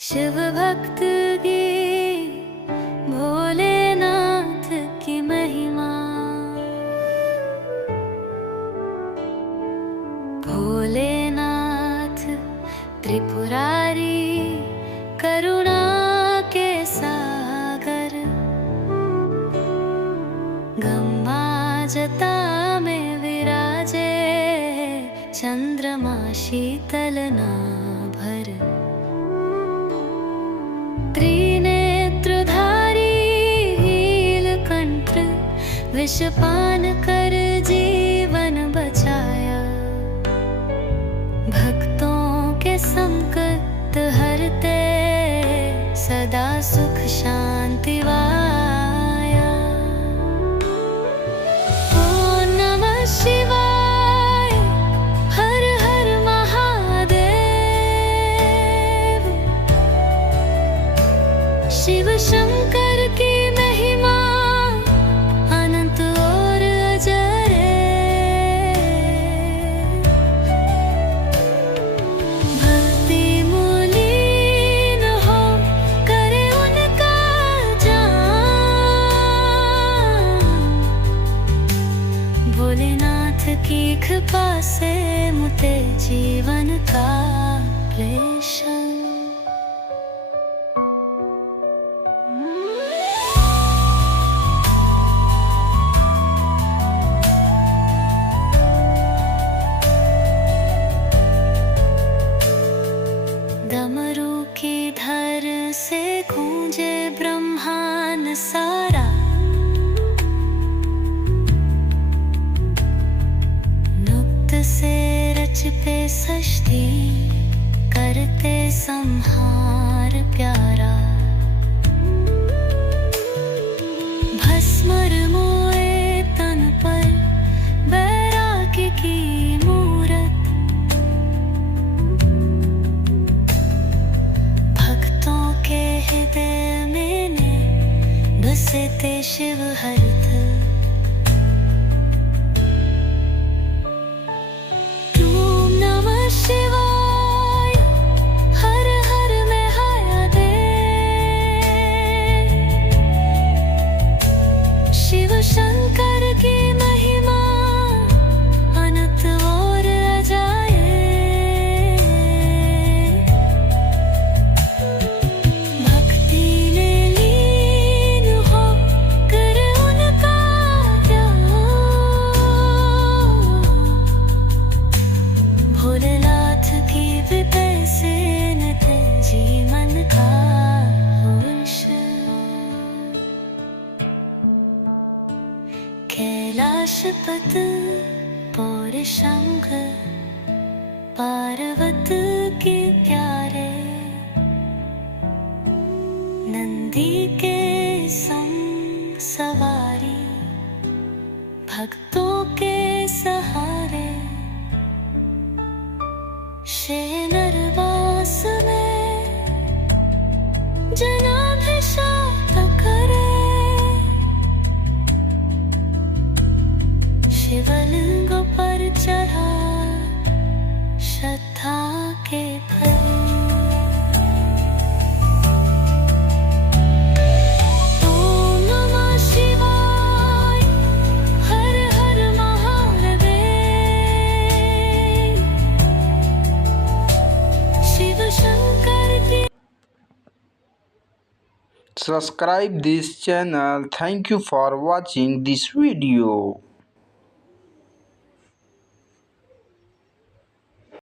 शिव भक्त की भोलेनाथ की महिमा। भोलेनाथ त्रिपुरारी करुणा के सागर, गंगा जटा में विराजे चंद्रमा शीतल नाभर। त्रिनेत्रधारी नीलकंठ विषपान कर जीवन बचाया। भक्तों के संकट हरते सदा सुख शांति वाया। ओम नमः शिवाय, हर हर महादेव। शिव शंकर की महिमा अनंत और अजर है। भक्ति मूलीन हो करे उनका जान। भोलेनाथ की कृपा से मुते जीवन का क्लेश। डमरू की धर से गूंजे ब्रह्मांड सारा। नुक्त से रचते सृष्टि करते संहार प्यारा। भस्मर मोए तन पर वैराग्य की मूरत। के हृदय में बसते शिव हरथ। ओम नमः शिवाय, हर हर महादेव। शिव शंकर की महिमा अनंत और अजाए। भोलेनाथ की विदय से नते जीवन का होश। कैलाशपत पौर शंख पार्वत के प्यारे। नंदी के संग सवारी भक्तों के सहारे। शेनरवास में जनाभिषेक करे। शिवलिंग पर चढ़ा श्रद्धा के फल। Subscribe this channel. Thank you for watching this video.